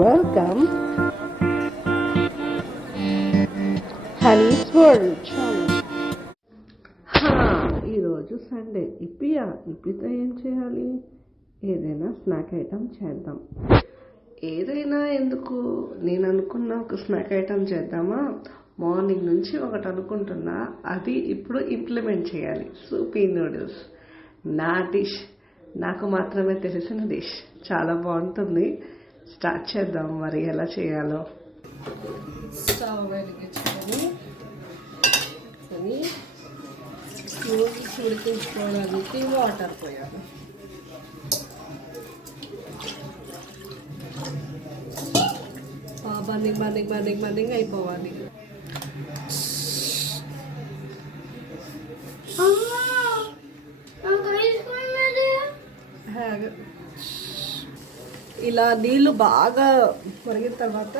Welcome Honey's world channel. ఈరోజు Sunday. ఇప్పితో ఏం చేయాలి? ఏదైనా స్నాక్ ఐటమ్ చేద్దాం. ఏదైనా ఎందుకు, నేను అనుకున్న ఒక స్నాక్ ఐటమ్ చేద్దామా? మార్నింగ్ నుంచి ఒకటి అనుకుంటున్నా, అది ఇప్పుడు ఇంప్లిమెంట్ చేయాలి. సూపీ నూడిల్స్, నా డిష్, నాకు మాత్రమే తెలిసిన డిష్. చాలా బాగుంటుంది. స్టార్ట్ చేద్దాం. మరి ఎలా చేయాలో. స్టవ్ వెలిగించుకొని నూడిల్స్ ఉడికించుకోవడానికి వాటర్ పోయాలి. బండింగ్ అయిపోవాలి. ఇలా నీళ్ళు బాగా మరిగిన తర్వాత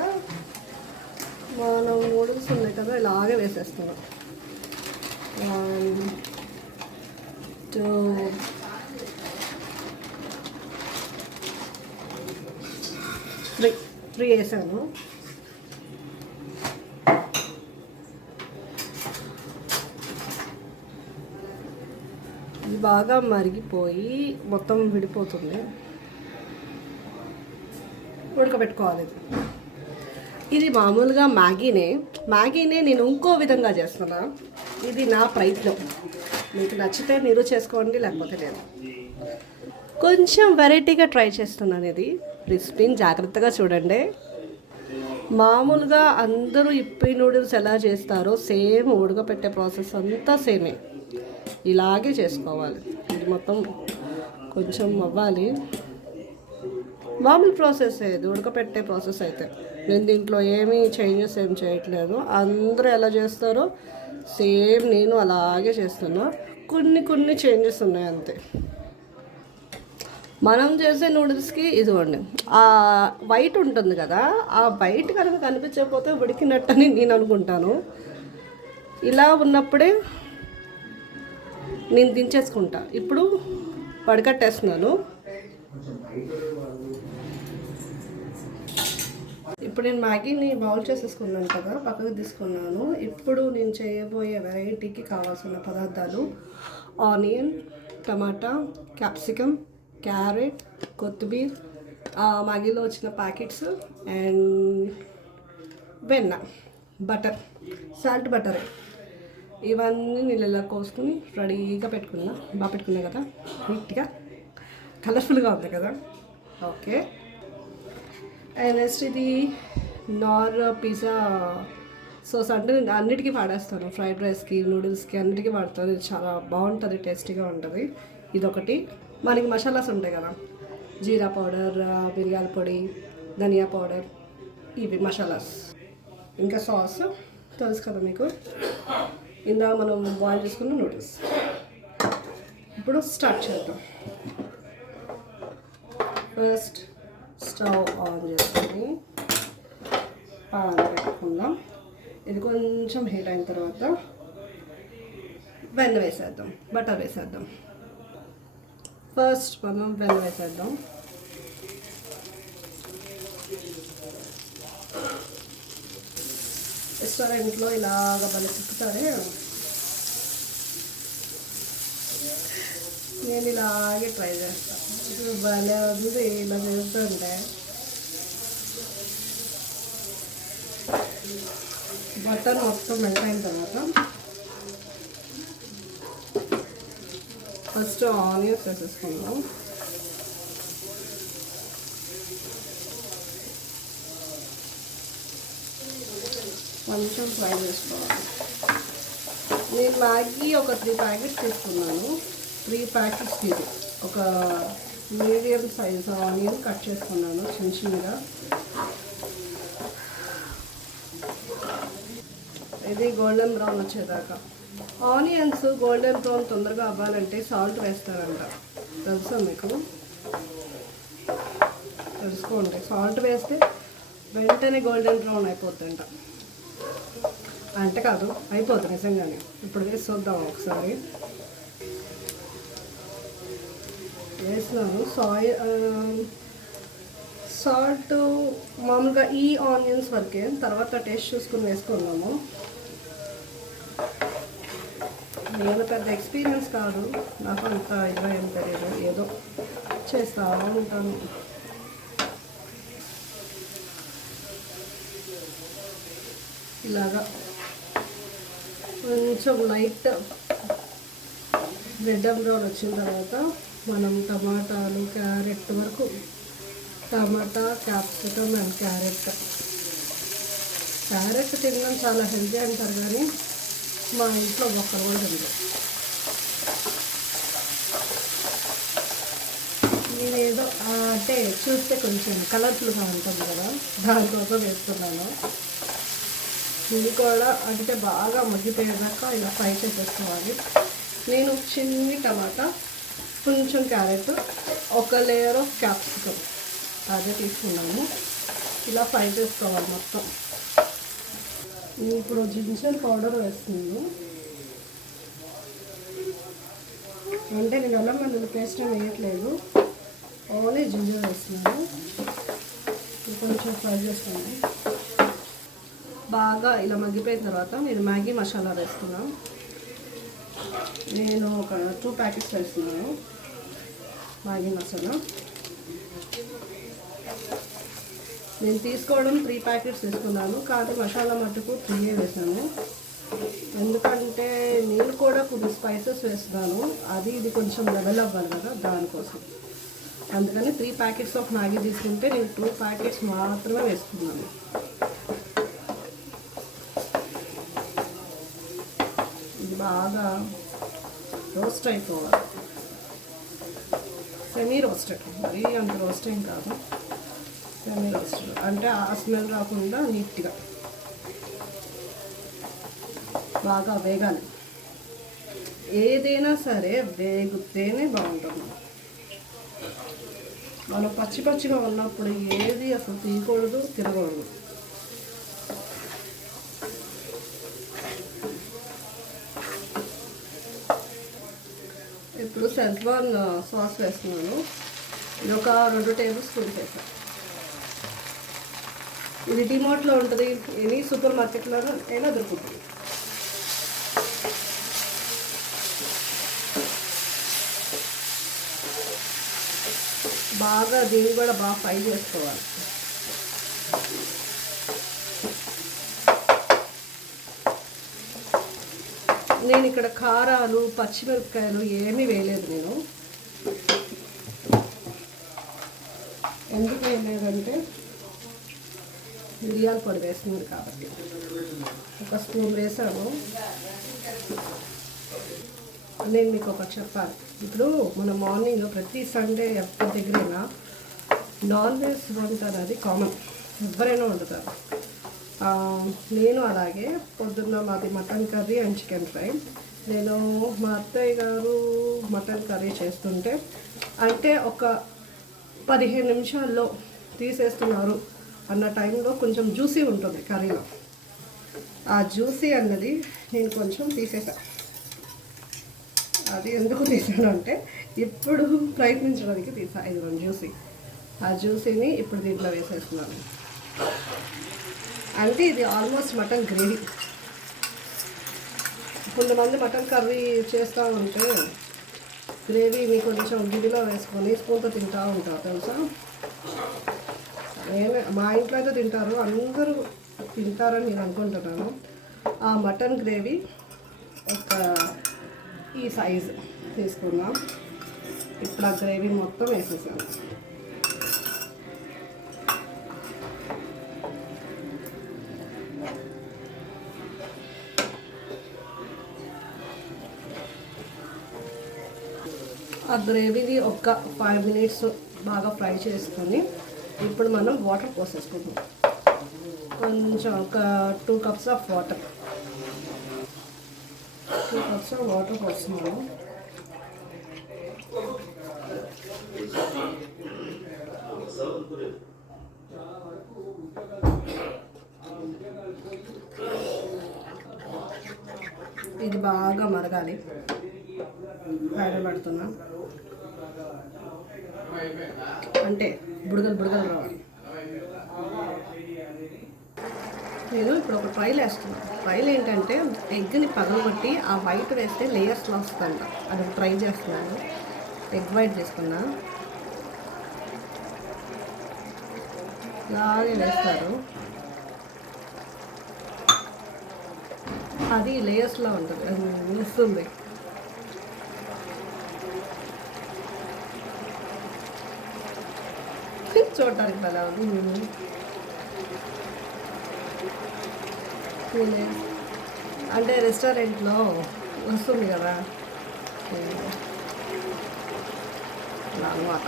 మనం నూడిల్స్ ఉన్నాయి కదా, ఇలాగే వేసేస్తున్నాం. 1 2 3 వేసాను. ఇది బాగా మరిగిపోయి మొత్తం విడిపోతుంది. ఉడకబెట్టుకోవాలి. ఇది మామూలుగా మ్యాగీనే నేను ఇంకో విధంగా చేస్తున్నా. ఇది నా ప్రయత్నం. మీకు నచ్చితే మీరు చేసుకోండి, లేకపోతే లేదు. కొంచెం వెరైటీగా ట్రై చేస్తున్నాను. ఇది రెసిపీని జాగ్రత్తగా చూడండి. మామూలుగా అందరూ ఇప్పి నూడిల్స్ ఎలా చేస్తారో సేమ్ ఉడకపెట్టే ప్రాసెస్ అంతా సేమే. ఇలాగే చేసుకోవాలి. ఇది మొత్తం కొంచెం అవ్వాలి. మామూలు ప్రాసెస్ ఇది ఉడకపెట్టే ప్రాసెస్ అయితే. నేను దీంట్లో ఏమీ చేంజెస్ ఏం చేయట్లేదు. అందరూ ఎలా చేస్తారో సేమ్ నేను అలాగే చేస్తున్నా. కొన్ని చేంజెస్ ఉన్నాయి అంతే. మనం చేసే నూడిల్స్కి ఇదిగోండి, ఆ వైట్ ఉంటుంది కదా, ఆ వైట్ కనుక కనిపించకపోతే ఉడికినట్టని నేను అనుకుంటాను. ఇలా ఉన్నప్పుడే నేను దించేసుకుంటా. ఇప్పుడు వడకట్టేస్తున్నాను. ఇప్పుడు నేను మ్యాగీని బౌల్ చేసేసుకున్నాను కదా, పక్కకు తీసుకున్నాను. ఇప్పుడు నేను చేయబోయే వెరైటీకి కావాల్సిన పదార్థాలు: ఆనియన్, టమాటా, క్యాప్సికమ్, క్యారెట్, కొత్తిమీర, మ్యాగీలో వచ్చిన ప్యాకెట్స్ అండ్ వెన్న, బటర్, సాల్ట్ బటర్. ఇవన్నీ నీళ్ళలో కోసుకుని రెడీగా బాగా పెట్టుకున్నా కదా, నీట్గా కలర్ఫుల్గా ఉంది కదా. ఓకే. అండ్ నెక్స్ట్ ఇది పిజ్జా సాస్. అంటే నేను అన్నిటికీ వాడేస్తాను. ఫ్రైడ్ రైస్కి, నూడిల్స్కి అన్నిటికీ వాడతాను. ఇది చాలా బాగుంటుంది, టేస్టీగా ఉంటుంది. ఇదొకటి. మనకి మసాలాస్ ఉంటాయి కదా, జీరా పౌడర్, మిరియాల పొడి, ధనియా పౌడర్, ఇవి మసాలాస్. ఇంకా సాస్ తెలుసు కదా మీకు, ఇందాక మనం బాయిల్ చేసుకున్న నూడిల్స్. ఇప్పుడు స్టార్ట్ చేద్దాం. ఫస్ట్ స్టవ్ ఆన్ చేసుకొని పాన్ పెట్టుకుందాం. ఇది కొంచెం హీట్ అయిన తర్వాత వెన్న వేసేద్దాం, బటర్ వేసేద్దాం. ఫస్ట్ మనం వెన్న వేసేద్దాం. రెస్టారెంట్లో ఇలాగ భలే తిప్పుతారే, నేను ఇలాగే ట్రై చేస్తాను. భలే ఉంది ఇలా చేస్తుంటే. బటర్ మొత్తం మెల్ట్ అయిన తర్వాత ఫస్ట్ ఆనియన్స్ వేసేసుకుందాం. కొంచెం ఫ్రై చేసుకోవాలి. నేను మ్యాగీ ఒక 3 ప్యాకెట్స్ తీసుకున్నాను. 3 ప్యాకెట్స్ ఇది ఒక మీడియం సైజ్ ఆనియన్ కట్ చేసుకున్నాను చిన్నగా. ఇది గోల్డెన్ బ్రౌన్ వచ్చేదాకా. ఆనియన్స్ గోల్డెన్ బ్రౌన్ తొందరగా అవ్వాలంటే సాల్ట్ వేస్తారంట, తెలుసా మీకు? తెలుసుకోండి. సాల్ట్ వేస్తే వెంటనే గోల్డెన్ బ్రౌన్ అయిపోతుందంట. అంటే కాదు, అయిపోతుంది నిజంగానే. ఇప్పుడు వేసి చూద్దాం ఒకసారి. వేసినాను. సాల్ట్ మామూలుగా ఈ ఆనియన్స్ వరకే, తర్వాత టేస్ట్ చూసుకుని వేసుకున్నాము. నేను పెద్ద ఎక్స్పీరియన్స్ కాదు, నాకు అంత ఇదిగా ఏం తెలియదు, ఏదో చేస్తూ ఉంటాను. ఇలాగా కొంచెం లైట్ రెడ్ అండ్ బ్రౌన్ వచ్చిన తర్వాత మనం టమాటాలు, క్యారెట్ వరకు, టమాటా, క్యాప్సికమ్ అండ్ క్యారెట్ తినడం చాలా హెల్తీ అంటారు, కానీ మా ఇంట్లో ఒక్కరు కూడా తినదు. నేనేదో అంటే చూస్తే కొంచెం కలర్ఫుల్గా ఉంటుంది కదా, దానికోసం వేస్తున్నాను. ఇది కూడా అంటే బాగా మగ్గిపోయేదాకా ఇలా ఫ్రై చేసేసుకోవాలి. నేను చిన్ని టమాటా, కొంచెం క్యారెట్, ఒక లేయర్ ఆఫ్ క్యాప్సికమ్ అదే తీసుకున్నాము. ఇలా ఫ్రై చేసుకోవాలి మొత్తం. ఇప్పుడు జింజర్ పౌడర్ వేస్తున్నాను. అంటే నేను అల్లం వెల్లుల్లి పేస్ట్ వేయట్లేదు, ఓన్లీ జింజర్ వేస్తున్నాను. కొంచెం ఫ్రై చేస్తాను. బాగా ఇలా మగ్గిపోయిన తర్వాత నేను మ్యాగీ మసాలా వేస్తున్నాను. నేను ఒక 2 ప్యాకెట్స్ వేస్తున్నాను మ్యాగీ మసాలా. నేను తీసుకోవడం 3 ప్యాకెట్స్ తీసుకున్నాను, కానీ మసాలా మట్టుకు 3 వేసాను. ఎందుకంటే నేను కూడా కొన్ని స్పైసెస్ వేస్తున్నాను, అది ఇది కొంచెం లెవెల్ అవ్వాలి కదా, దానికోసం. అందుకని 3 ప్యాకెట్స్ ఆఫ్ మ్యాగీ తీసుకుంటే నేను 2 ప్యాకెట్స్ మాత్రమే వేసుకున్నాను. ఇది బాగా రోస్ట్ అయిపోవాలి, సెమీ రోస్టెడ్, మరీ అంత రోస్ట్ ఏం కాదు, సెమీ రోస్టెడ్ అంటే ఆ స్మెల్ రాకుండా నీట్గా బాగా వేగాలి. ఏదైనా సరే వేగితేనే బాగుంటుంది. మనం పచ్చిగా ఉన్నప్పుడు ఏది అసలు తీయకూడదు, తినకూడదు. ఇప్పుడు సెజ్వాన్ సాస్ వేస్తున్నాను. ఇది ఒక 2 టేబుల్ స్పూన్స్ వేసాను. ఇది డిమార్ట్లో ఉంటుంది, ఎనీ సూపర్ మార్కెట్లో అయినా దొరుకుతుంది. బాగా దీన్ని కూడా బాగా ఫ్రై చేసుకోవాలి. నేను ఇక్కడ కారాలు, పచ్చిమిరపకాయలు ఏమీ వేయలేదు. నేను ఎందుకు వేయలేదంటే మిరియాల పొడి వేస్తున్నారు కాబట్టి. 1 స్పూన్ వేసాను. నేను మీకు ఒకటి చెప్పాలి. ఇప్పుడు మన మార్నింగ్ ప్రతి సండే ఎవరి దగ్గరైనా నాన్ వెజ్ వంట అనేది కామన్, ఎవరైనా వండుతారు. నేను అలాగే పొద్దున్న మాది mutton curry and chicken fry. నేను మా అత్తయ్య గారు మటన్ కర్రీ చేస్తుంటే అంటే ఒక 15 నిమిషాల్లో తీసేస్తున్నారు అన్న టైంలో కొంచెం జ్యూసీ ఉంటుంది కర్రీలో. ఆ జ్యూసీ అన్నది నేను కొంచెం తీసేసాను. అది ఎందుకు తీసాను అంటే ఇప్పుడు ప్రయత్నించడానికి తీసాను. ఇది జ్యూసీ. ఆ జ్యూసీని ఇప్పుడు దీంట్లో వేసేస్తున్నాను. అంటే ఇది ఆల్మోస్ట్ మటన్ గ్రేవీ. కొంతమంది మటన్ కర్రీ చేస్తూ ఉంటే గ్రేవీని కొంచెం గిన్నెలో వేసుకొని స్పూన్తో తింటూ ఉంటారు, తెలుసా? మా ఇంట్లో అయితే తింటారు, అందరూ తింటారని నేను అనుకుంటున్నాను. ఆ మటన్ గ్రేవీ ఒక ఈ సైజు తీసుకున్నాం. ఇప్పుడు ఆ గ్రేవీ మొత్తం వేసేసాను. ఆ గ్రేవీని ఒక 5 మినిట్స్ బాగా ఫ్రై చేసుకొని ఇప్పుడు మనం వాటర్ పోసేసుకుందాం. కొంచెం ఒక 2 cups of water, 2 cups of water పోస్తున్నాము. ఇది బాగా మరగాలి. పైన పడుతున్నా అంటే బుడగలు రావాలి. నేను ఇప్పుడు ఒక ట్రైల్ వేస్తున్నాను. ట్రైల్ ఏంటంటే ఎగ్ని పగలగొట్టి ఆ వైట్ వేస్తే లేయర్స్లో వస్తుందంట. అది ట్రై చేస్తున్నాను. ఎగ్ వైట్ తీసుకున్నా, ఇలాగే వేస్తారు, అది లేయర్స్లో ఉంటుంది, అది వస్తుంది. చూడటానికి భలే ఉంది. అంటే రెస్టారెంట్లో వస్తుంది కదా అలా అన్నమాట.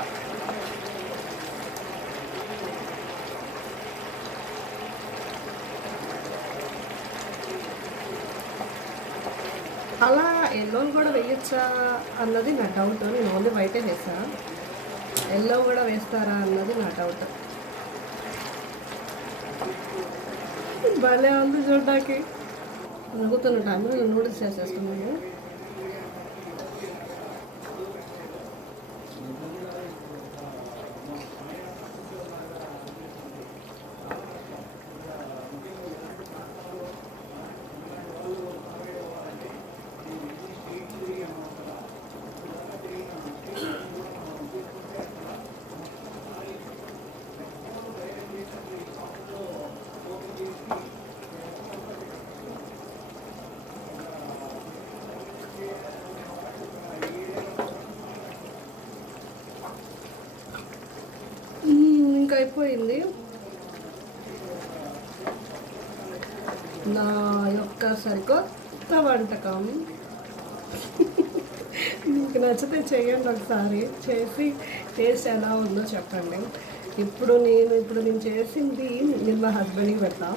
అలా ఎల్లోని కూడా వేయచ్చా అన్నది నా డౌట్. నేను ఓన్లీ వైటే వేసా, ఎల్లో కూడా వేస్తారా అన్నది నా డౌట్. భలే ఉంది చూడడానికి. నవ్వుతున్న టైంలో నేను నూడిల్స్ చేసేస్తున్నాను. ఇంకా అయిపోయింది. నా యొక్క సరికొత్త వంటకం మీకు నచ్చితే చేయండి, ఒకసారి చేసి టేస్ట్ ఎలా ఉందో చెప్పండి. ఇప్పుడు నేను చేసింది నేను మా హస్బెండ్కి పెడతా,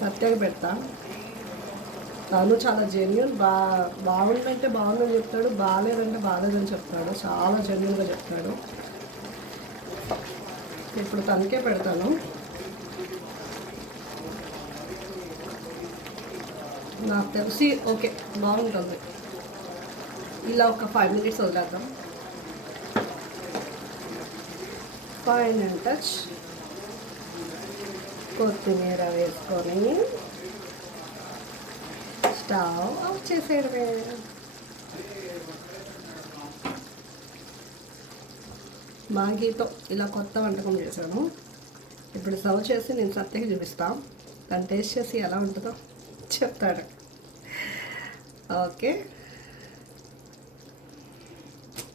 సత్యకి పెడతా. తను చాలా జెన్యున్. బాగుందంటే బాగుందని చెప్తాడు, బాగాలేదంటే బాగాలేదని చెప్తాడు, చాలా జెన్యున్గా చెప్తాడు. ఇప్పుడు తనకే పెడతాను. నాకు తెలిసి ఓకే బాగుంటుంది. ఇలా ఒక 5 minutes వదిలేద్దాం. ఫైనల్ టచ్ కొత్తిమీర వేసుకొని స్టవ్ ఆఫ్ చేసేయడమే. మ్యాగీతో ఇలా కొత్త వంటకం చేశాను. ఇప్పుడు సర్వ్ చేసి నేను సత్యకి చూపిస్తాను. దాన్ని టేస్ట్ చేసి ఎలా ఉంటుందో చెప్తాడు. ఓకే,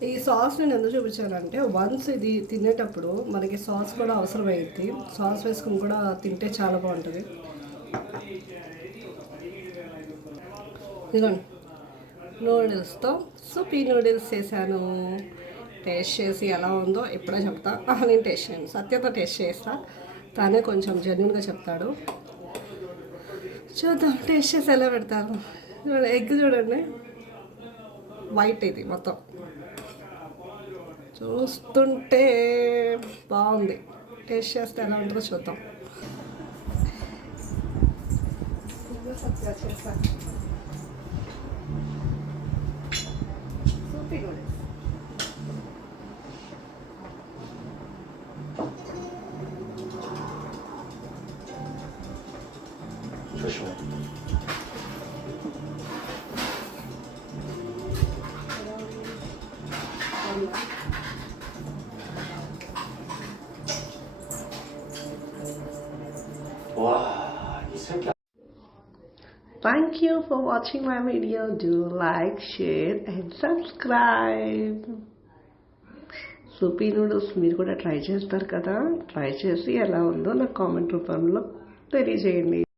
ఈ సాస్ నేను ఎందుకు చూపించానంటే వన్స్ ఇది తినేటప్పుడు మనకి సాస్ కూడా అవసరమైంది. సాస్ వేసుకుని కూడా తింటే చాలా బాగుంటుంది. ఇదిగోండి, నూడిల్స్తో సూపీ నూడిల్స్ చేశాను. టేస్ట్ చేసి ఎలా ఉందో ఇప్పుడే చెప్తా. నేను టేస్ట్ చేయను, సత్యతో టేస్ట్ చేస్తా. తనే కొంచెం జెన్యున్గా చెప్తాడు. చూద్దాం టేస్ట్ చేసి ఎలా పెడతాను. ఎగ్ చూడండి, వైట్ ఇది మొత్తం, చూస్తుంటే బాగుంది. టేస్ట్ చేస్తే ఎలా ఉంటుందో చూద్దాం. సూపీ noodles. Thank you for watching my video. Do like, share and subscribe. సూపీ noodles మీరు కూడా ట్రై చేస్తారు కదా. ట్రై చేసి ఎలా ఉందో నాకు కామెంట్ రూపంలో తెలియజేయండి.